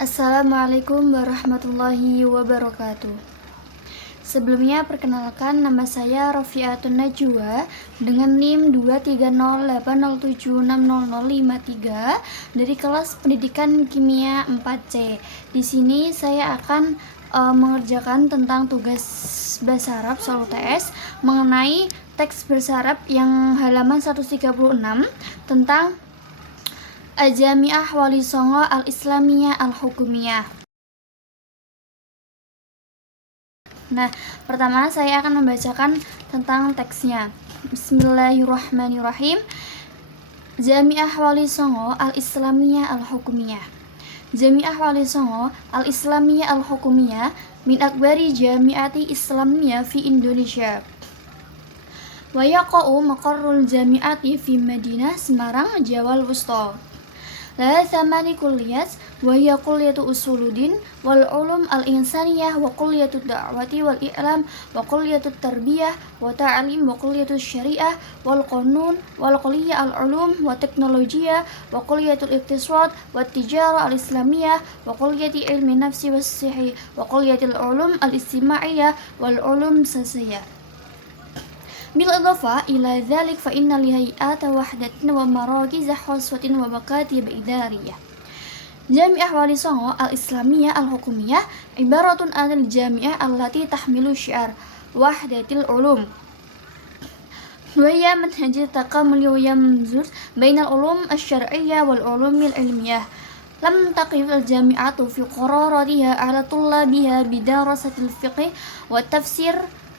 Assalamualaikum warahmatullahi wabarakatuh. Sebelumnya perkenalkan, nama saya Rofiatun Najwa dengan NIM 23080760053 dari kelas Pendidikan Kimia 4C. Di sini saya akan mengerjakan tentang tugas bahasa Arab soal UTS mengenai teks bahasa Arab yang halaman 136 tentang Al-Jami'ah Wali Songo Al-Islamiyah Al-Hukumiyah. Nah, pertama saya akan membacakan tentang teksnya. Bismillahirrahmanirrahim. Jami'ah Wali Songo Al-Islamiyah Al-Hukumiyah. Jami'ah Wali Songo Al-Islamiyah Al-Hukumiyah min akbari jami'ati Islamiyah fi Indonesia. Wa yaqa'u maqarrul jami'ati fi Madinah Semarang, Jawa Wusta. La thamani kulliyat wa hiya kulliyatu usuluddin wal ulum al insaniyah wa kulliyatu da'wati wal i'lam wa kulliyatu tarbiyah wa ta'lim wa kulliyatu syariah wal qanun wal kulliyah al ulum wa teknologiyah wa kulliyatu iqtisad wa tijara al islamiyah wa kulliyati ilmi nafsi was sihi wa kulliyatu al ulum al istimaiyah wal ulum sasiyah. بالإضافة إلى ذلك فإن لهيئات وحدة ومراكز حصوة ومكاتب إدارية. جامعة والي صنغو الإسلامية الحكومية عبارة عن الجامعة التي تحمل شعار وحدة العلوم، وهي منهج تكامل يمزج بين العلوم الشرعية والعلوم العلمية. لم تقف الجامعة في قراراتها على طلابها بدراسة الفقه والتفسير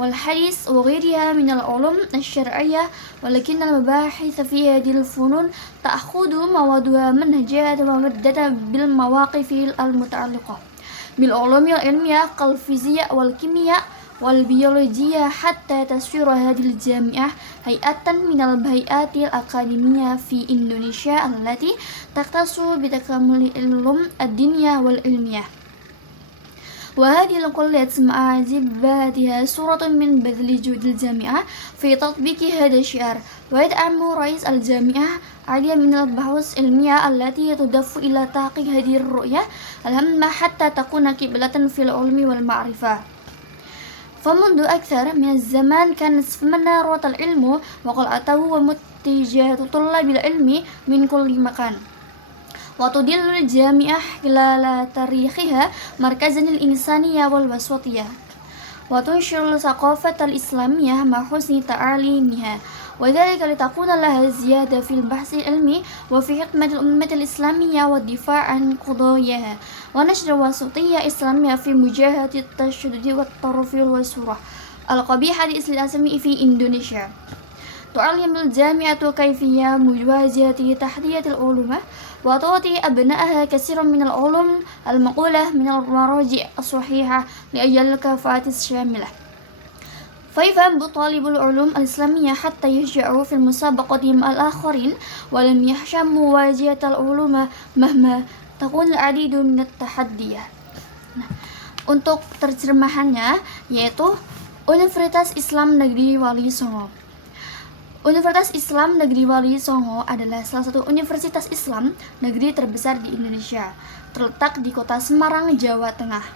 والحديث وغيرها من العلوم الشرعية، ولكن المباحث في هذه الفنون تأخذ موادها منهجية ومادة بالمواقف المتعلقة بالعلوم العلمية كالفيزياء والكيمياء والبيولوجيا، حتى تصير هذه الجامعة هيئة من الهيئات الأكاديمية في إندونيسيا التي تختص بتكامل العلوم الدينية والعلمية. وهذه الكليات مع عزباتها صورة من بذل جهد الجامعة في تطبيق هذا الشعار، ويدعم رئيس الجامعة عديد من البحوث العلمية التي تضاف إلى تحقيق هذه الرؤية الهامة حتى تكون قبلة في العلم والمعرفة. فمنذ أكثر من الزمان كانت منارة العلم وقلعته ومتجهات طلاب العلم من كل مكان، وتدل الجامعة خلال تاريخها مركزا الإنسانية والوسطية، وتنشر الثقافة الإسلامية مع حسن تعاليمها، وذلك لتكون لها زيادة في البحث العلمي وفي خدمة الأمة الإسلامية والدفاع عن قضاياها، ونشر وسطية إسلامية في مجاهدة التشدد والطرف والصورة القبيحة للإسلام في إندونيسيا. تعلم الجامعة كيفية مواجهة تحديات العلوم وتعطي أبنائها كثيرا من العلوم المنقولة من المراجع الصحيحة لأجل الكفاءة الشاملة. فيفهم طالب العلوم الإسلامية حتى يشجعوا في المسابقة مع الآخرين ولم يخشى مواجهة العلوم مهما تكون العديد من التحديات. Untuk terjemahannya yaitu Universitas Islam Negeri Wali Songo. Universitas Islam Negeri Wali Songo adalah salah satu universitas Islam negeri terbesar di Indonesia, terletak di kota Semarang, Jawa Tengah.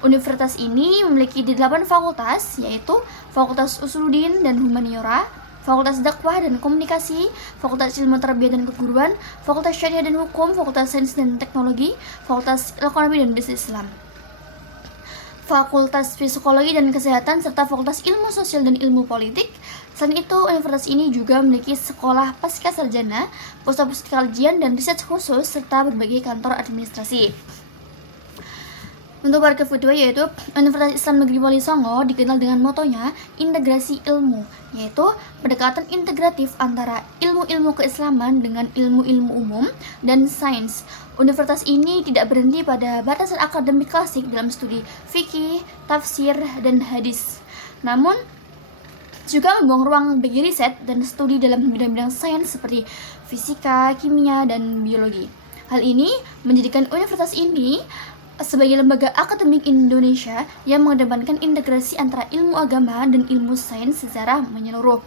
Universitas ini memiliki 8 fakultas, yaitu Fakultas Usuluddin dan Humaniora, Fakultas Dakwah dan Komunikasi, Fakultas Ilmu Tarbiyah dan Keguruan, Fakultas Syariah dan Hukum, Fakultas Sains dan Teknologi, Fakultas Ekonomi dan Bisnis Islam, Fakultas Psikologi dan Kesehatan, serta Fakultas Ilmu Sosial dan Ilmu Politik. Selain itu, universitas ini juga memiliki sekolah pasca sarjana, pusat-pusat kajian dan riset khusus, serta berbagai kantor administrasi. Untuk warga kedua yaitu Universitas Islam Negeri Wali Songo dikenal dengan motonya integrasi ilmu, yaitu pendekatan integratif antara ilmu-ilmu keislaman dengan ilmu-ilmu umum dan sains. Universitas ini tidak berhenti pada batasan akademik klasik dalam studi fikih, tafsir, dan hadis, namun juga membuang ruang bagi riset dan studi dalam bidang-bidang sains seperti fisika, kimia, dan biologi. Hal ini menjadikan universitas ini sebagai lembaga akademik Indonesia yang mengedepankan integrasi antara ilmu agama dan ilmu sains secara menyeluruh.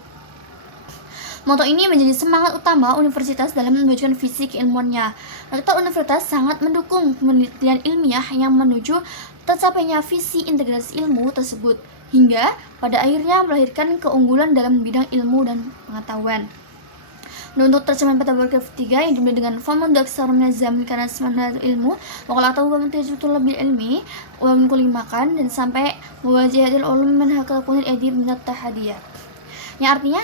Moto ini menjadi semangat utama universitas dalam mewujudkan visi keilmuannya. Rektor universitas sangat mendukung penelitian ilmiah yang menuju tercapainya visi integrasi ilmu tersebut, hingga pada akhirnya melahirkan keunggulan dalam bidang ilmu dan pengetahuan. Nah, untuk terjemahan paragraf ketiga yang dimulai dengan famun daksar menazam karena semangat ilmu wakal atau wamin tujutul lebih ilmi wamin kulimakan dan sampai mewajahil ulum menhakal kunil edib minat tahadiyah, yang artinya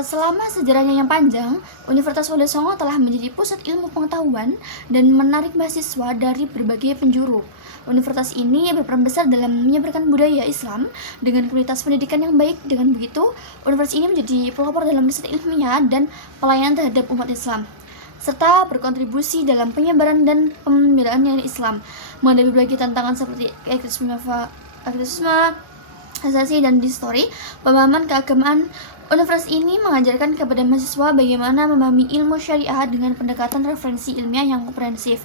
selama sejarahnya yang panjang, Universitas Wali Songo telah menjadi pusat ilmu pengetahuan dan menarik mahasiswa dari berbagai penjuru. Universitas ini berperan besar dalam menyebarkan budaya Islam dengan kualitas pendidikan yang baik. Dengan begitu, universitas ini menjadi pelopor dalam riset ilmiah dan pelayanan terhadap umat Islam, serta berkontribusi dalam penyebaran dan pembelaan nilai Islam menghadapi berbagai tantangan seperti aktivisme, asasi dan distori, pemahaman keagamaan. Universitas ini mengajarkan kepada mahasiswa bagaimana memahami ilmu syariah dengan pendekatan referensi ilmiah yang komprehensif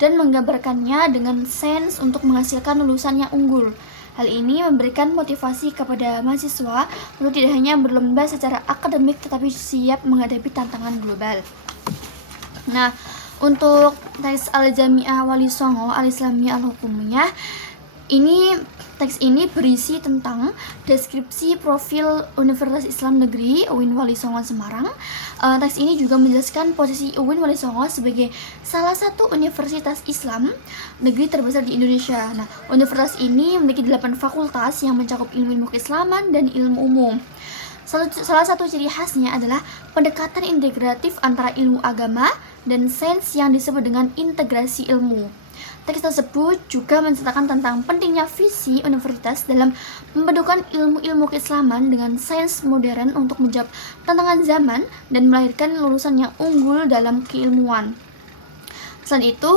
dan menggambarkannya dengan sains untuk menghasilkan lulusan yang unggul. Hal ini memberikan motivasi kepada mahasiswa untuk tidak hanya berlomba secara akademik tetapi siap menghadapi tantangan global. Nah, untuk teks Al-Jami'ah Wali Songo Al-Islamiyah Al-Hukumiyah, teks ini berisi tentang deskripsi profil Universitas Islam Negeri UIN Wali Songo Semarang. Teks ini juga menjelaskan posisi UIN Wali Songo sebagai salah satu universitas Islam negeri terbesar di Indonesia. Nah, universitas ini memiliki 8 fakultas yang mencakup ilmu-ilmu keislaman dan ilmu umum. Salah satu ciri khasnya adalah pendekatan integratif antara ilmu agama dan sains yang disebut dengan integrasi ilmu. Teks tersebut juga menceritakan tentang pentingnya visi universitas dalam memadukan ilmu-ilmu keislaman dengan sains modern untuk menjawab tantangan zaman dan melahirkan lulusan yang unggul dalam keilmuan. Selain itu,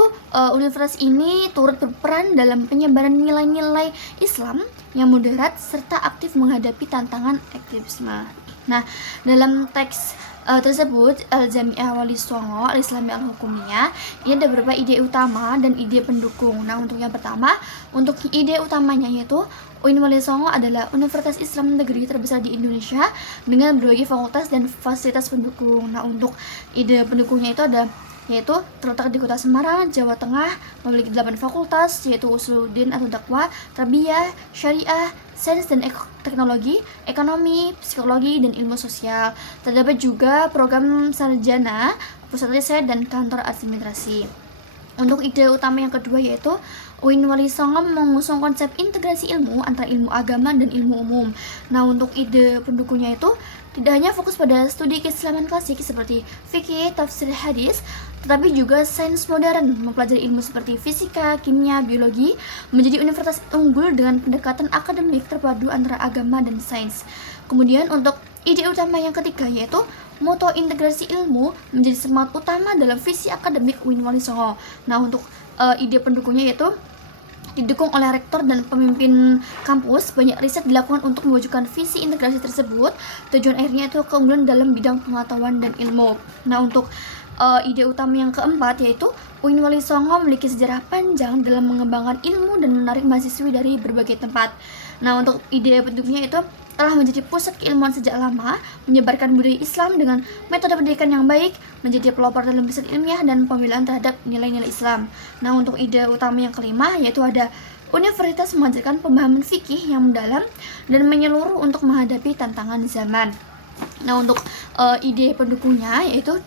universitas ini turut berperan dalam penyebaran nilai-nilai Islam yang moderat serta aktif menghadapi tantangan aktivisme. Nah, dalam teks tersebut Al-Jami'ah Wali Songo Al-Islamiyah Al-Hukumiyah ini ada beberapa ide utama dan ide pendukung. Nah, untuk yang pertama, untuk ide utamanya yaitu UIN Wali Songo adalah universitas Islam negeri terbesar di Indonesia dengan berbagai fakultas dan fasilitas pendukung. Nah, untuk ide pendukungnya itu ada yaitu terletak di Kota Semarang, Jawa Tengah, memiliki 8 fakultas yaitu Usuluddin atau Dakwah, Tarbiyah, Syariah, Sains dan Teknologi, Ekonomi, Psikologi, dan Ilmu Sosial. Terdapat juga program sarjana, pusat riset, dan kantor administrasi. Untuk ide utama yang kedua yaitu UIN Wali Songo mengusung konsep integrasi ilmu antara ilmu agama dan ilmu umum. Nah, untuk ide pendukungnya itu tidak hanya fokus pada studi keislaman klasik seperti fikih, tafsir, hadis, tetapi juga sains modern, mempelajari ilmu seperti fisika, kimia, biologi, menjadi universitas unggul dengan pendekatan akademik terpadu antara agama dan sains. Kemudian untuk ide utama yang ketiga yaitu moto integrasi ilmu menjadi semangat utama dalam visi akademik UIN Wali Songo. Nah, untuk ide pendukungnya yaitu didukung oleh rektor dan pemimpin kampus, banyak riset dilakukan untuk mewujudkan visi integrasi tersebut. Tujuan akhirnya itu keunggulan dalam bidang pengetahuan dan ilmu. Nah, untuk ide utama yang keempat yaitu UIN Wali Songo memiliki sejarah panjang dalam mengembangkan ilmu dan menarik mahasiswi dari berbagai tempat. Nah, untuk ide pendukungnya itu telah menjadi pusat keilmuan sejak lama, menyebarkan budaya Islam dengan metode pendidikan yang baik, menjadi pelopor dalam riset ilmiah dan pembelaan terhadap nilai-nilai Islam. Nah, untuk ide utama yang kelima yaitu ada universitas mengajarkan pemahaman fikih yang mendalam dan menyeluruh untuk menghadapi tantangan zaman. Nah, untuk ide pendukungnya yaitu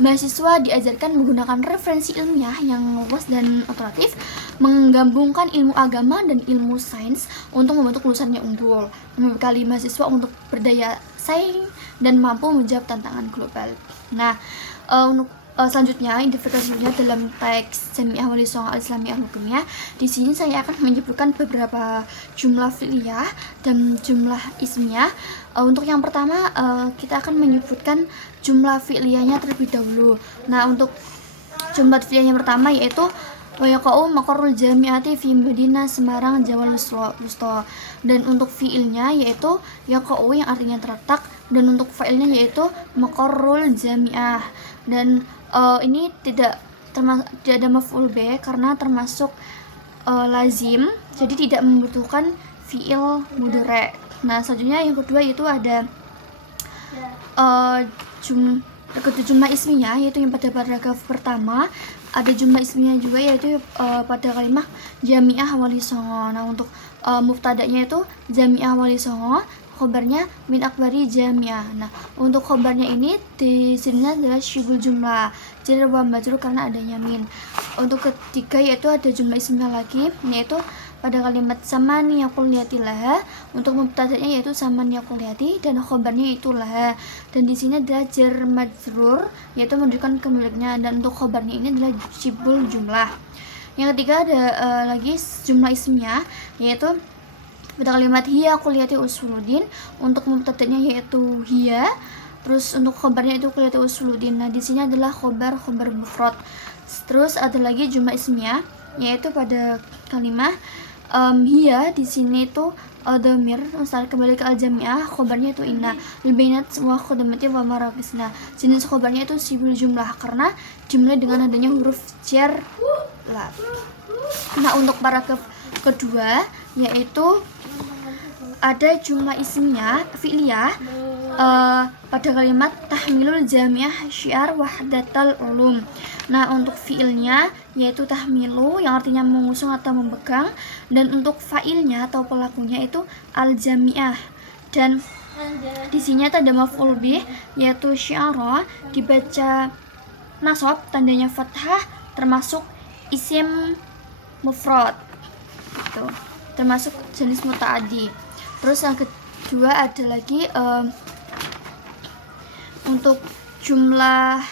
mahasiswa diajarkan menggunakan referensi ilmiah yang luas dan otoratif, menggabungkan ilmu agama dan ilmu sains untuk membentuk lulusan yang unggul, membekali mahasiswa untuk berdaya saing dan mampu menjawab tantangan global. Nah, untuk selanjutnya interpretasinya dalam teks Jami'ah Wali Songo Al-Islamiyah Al-Hukumiyah, di sini saya akan menyebutkan beberapa jumlah fi'liyah dan jumlah ismiyah. Untuk yang pertama kita akan menyebutkan jumlah fi'liyahnya terlebih dahulu. Nah, untuk jumlah fi'liyah yang pertama yaitu wa yaqa'u maqarrul jami'ati fi Madinah Semarang Jawa Wusta. Dan untuk fi'ilnya yaitu yaqa'u yang artinya terletak, dan untuk fa'ilnya yaitu maqarrul jami'ah. Dan ini tidak ada maf'ul bih karena termasuk lazim, jadi tidak membutuhkan fi'il mudhari'. Nah, selanjutnya yang kedua yaitu ada jumlah ismiyah, yaitu yang pada paragraf pertama. Ada jumlah ismiyah juga, yaitu pada kalimat jami'ah wali songo. Nah, untuk mubtada'nya itu jami'ah wali songo, khobarnya min akbari jami'ah. Nah, untuk khobarnya ini di sini adalah syibul jumlah, jar wa majrur karena adanya min. Untuk ketiga yaitu ada jumlah ismiyah lagi, yaitu pada kalimat samaniya kulliyati laha. Untuk mubtada'nya yaitu samaniya kulliyati dan khobarnya itu laha. Dan di sini adalah jar majrur, yaitu menunjukkan kemiliknya, dan untuk khobarnya ini adalah syibul jumlah. Yang ketiga ada lagi jumlah ismiyah, yaitu pada kalimat hiya kulliyati usuluddin. Untuk mubtada'nya yaitu hiya, terus untuk khobarnya itu kulliyati usuluddin. Nah, di sini adalah khobar mufrad. Terus ada lagi jumlah ismiyah, yaitu pada kalimat hiya, di sini itu dhamir mustaqil kembali ke al-jami'ah, khobarnya itu inna al-bainat wa khudamati wa marakis. Nah, jenis khobarnya itu sibul jumlah karena jumlah dengan adanya huruf jar lah. Nah, untuk paragraf kedua yaitu ada jumlah ismiyah fi'liyah pada kalimat tahmilul jami'ah syiar wahdatal ulum. Nah, untuk fi'ilnya yaitu tahmilu yang artinya mengusung atau memegang, dan untuk fa'ilnya atau pelakunya itu al-jami'ah. Dan di sini ada maf'ul bih yaitu syiara, dibaca nasab tandanya fathah, termasuk isim mufrad gitu, termasuk jenis muta'addi. Terus yang kedua ada lagi untuk jumlah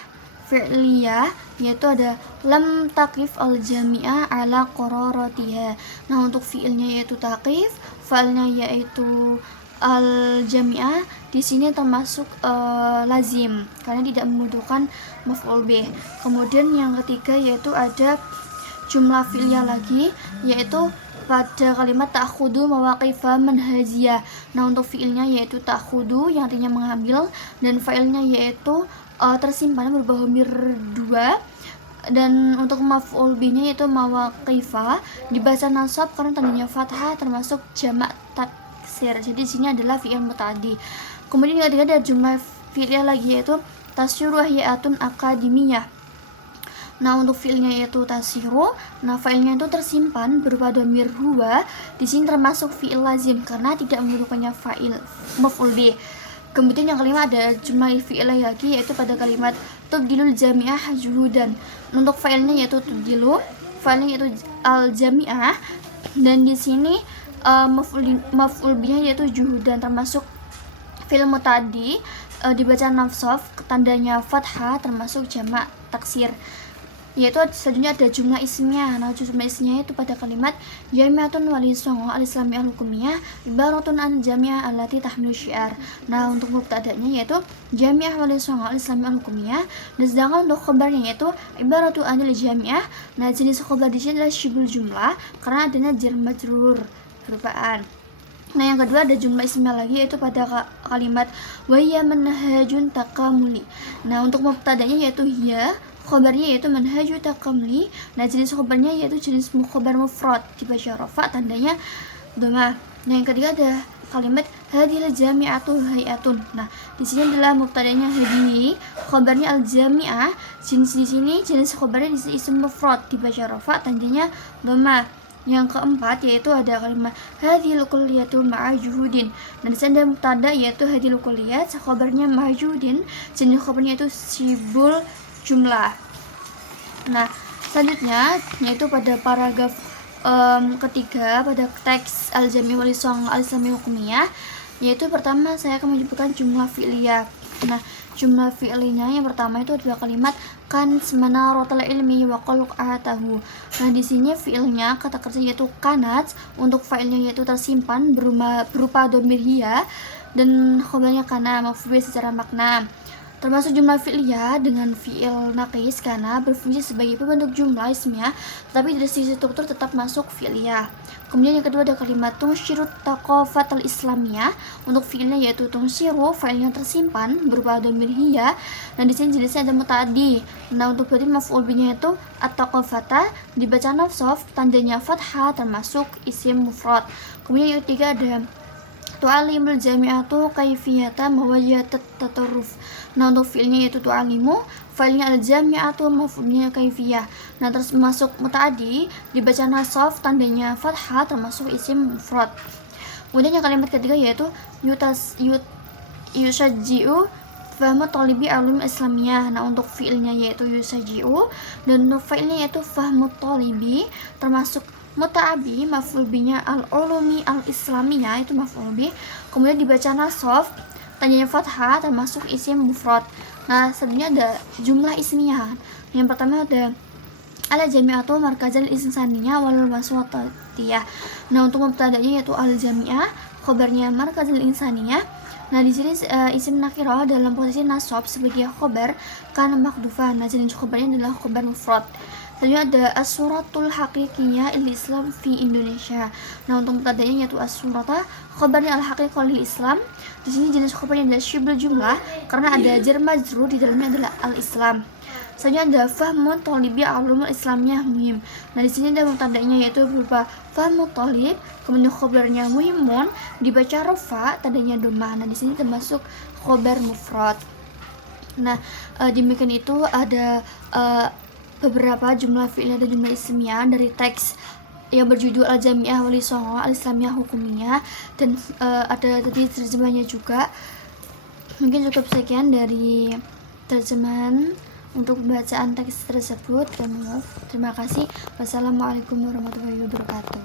fi'liyah, yaitu ada lam taqif al jami'ah ala qararatiha. Nah, untuk fi'ilnya yaitu taqif, fa'ilnya yaitu al jami'ah, di sini termasuk lazim karena tidak membutuhkan maf'ul bih. Kemudian yang ketiga yaitu ada jumlah fi'liyah lagi, yaitu pada kalimat ta'khudu mawaqifa manhajiyah. Nah, untuk fi'ilnya yaitu ta'khudu yang artinya mengambil, dan fa'ilnya yaitu tersimpan berubah dhamir 2, dan untuk maf'ul bihnya yaitu mawaqifa, dibaca nasab karena tandanya fathah, termasuk jamak taksir. Jadi di sini adalah fi'il muta'addi. Kemudian yang ketiga ada jumlah fi'liyah lagi yaitu tasyuru hi'atun akademiyah. Nah, untuk fi'ilnya yaitu tasiru, nah fa'ilnya itu tersimpan berupa dhamir huwa, di sini termasuk fi'il lazim karena tidak membutuhkannya fa'il maf'ul bih. Kemudian yang kelima ada jumlah fi'iliyah lagi yaitu pada kalimat tubdilul jami'ah juhudan. Untuk fa'ilnya yaitu tubdilu, fa'ilnya yaitu al jami'ah, dan di sini maf'ul bihnya yaitu juhudan, termasuk fi'il muta'addi, dibaca nafsaf tandanya fathah, termasuk jamak taksir. Yaitu selanjutnya ada jumlah ismiyah. Nah, jumlah ismiyah itu pada kalimat jami'atun wali songo al-islamiyah hukumiyah ibaratun an jami'ah allati tahmilu syiar. Nah, untuk mubtada'nya yaitu jami'ah wali songo al-islamiyah hukumiyah, dan sedangkan untuk khabarnya yaitu ibaratun anil jami'ah. Nah, jenis khabar di sini adalah syibul jumlah karena adanya jar majrur berupaan. Nah, yang kedua ada jumlah ismiyah lagi yaitu pada kalimat wa hiya manhajun takamuli. Nah, untuk mubtada'nya yaitu hiya, khobarnya yaitu manhaju takamli. Nah, jenis khobarnya yaitu jenis khobar mufrad, dibaca rafa tandanya dhamma. Nah, yang ketiga ada kalimat hadhil jami'atu hayatun. Nah, di sini adalah mubtada'nya hadihi, khobarnya al jami'ah. Jenis di sini jenis khobarnya di isim mufrad, dibaca rafa tandanya dhamma. Yang keempat yaitu ada kalimat hadhil kulliyatu ma'a juhudin. Nah, di sini ada mubtada yaitu hadhil kulliyat, khobarnya ma'a juhudin, jenis khobarnya itu sibul jumlah. Nah, selanjutnya yaitu pada paragraf ketiga pada teks al-jami' wal isong al-islami hukumiyah, yaitu pertama saya akan menyebutkan jumlah fi'liyah. Nah, jumlah fi'liyahnya yang pertama itu adalah kalimat kan semanarotal ilmi wa qalqatahu. Nah, di sini fi'ilnya kata kerja yaitu kanat, untuk fa'ilnya yaitu tersimpan berupa dhamir hiya, dan khobarnya kana maf'ul secara makna. Termasuk jumlah fi'liyah dengan fi'il naqis karena berfungsi sebagai pembentuk jumlah ismiyah, tetapi dari sisi struktur tetap masuk fi'liyah. Kemudian yang kedua ada kalimat tungsyiru taqafatal islamiyah. Untuk fi'ilnya yaitu tungsyiru, fa'ilnya tersimpan berupa dhamir hiya, dan di sini jenisnya ada muta'addi. Nah, untuk berarti maf'ul bihnya itu at-taqafata, dibaca nafsaf tandanya fathah, termasuk isim mufrad. Kemudian yang ketiga ada tu'alimul jami'atu kaifiyata mawajiyat tatarruf. Nah, untuk fiilnya yaitu tu'alimu, fiilnya al-jami'atu, maf'ulnya kaifiyah. Nah, terus masuk mutaaddi dibaca nasab, tandanya fathah, termasuk isim mufrad. Kemudian yang kalimat ketiga yaitu yusajji'u fahmu talibi ulum islamiyah. Nah, untuk fiilnya yaitu yusajji'u dan untuk fiilnya yaitu fahmu talibi, termasuk muta'abi, maf'ul binya al-ulumi al-islamiyah, itu maf'ul bi. Kemudian dibaca nasab, tandanya fathah, termasuk isim mufrad. Nah, selanjutnya ada jumlah ismiyah. Yang pertama ada al jami'atu markazal insaniyah wal waswatiyah. Nah, untuk mubtada'nya yaitu al jami'ah, khabarnya markazal insaniyah. Nah, di sini isim nakirah dalam posisi nasab sebagai khabar kan makdufah. Nah, jenis khabarnya adalah khabar mufrad. Selanjutnya ada as-suratul haqiqiyah il-Islam fi Indonesia. Nah, untuk mubtada'nya yaitu as-surata, khabarnya al-haqiqah lil-Islam. Di sini jenis khabarnya adalah syibul jumlah karena ada jar majrur di dalamnya adalah al-Islam. Selanjutnya ada fahmun talibi ulumul islamiyah muhim. Nah, di sini ada mubtada'nya yaitu berupa fahmu talib, kemudian khabarnya muhimun dibaca rafa, tandanya dhammah. Nah, di sini termasuk khabar mufrad. Nah, demikian itu ada beberapa jumlah fi'il dan jumlah ismiyah dari teks yang berjudul Al-Jami'ah Wali Songo Al-Islamiyah Hukumiyah, dan ada tadi terjemahnya juga. Mungkin cukup sekian dari terjemahan untuk bacaan teks tersebut. Terima kasih. Wassalamualaikum warahmatullahi wabarakatuh.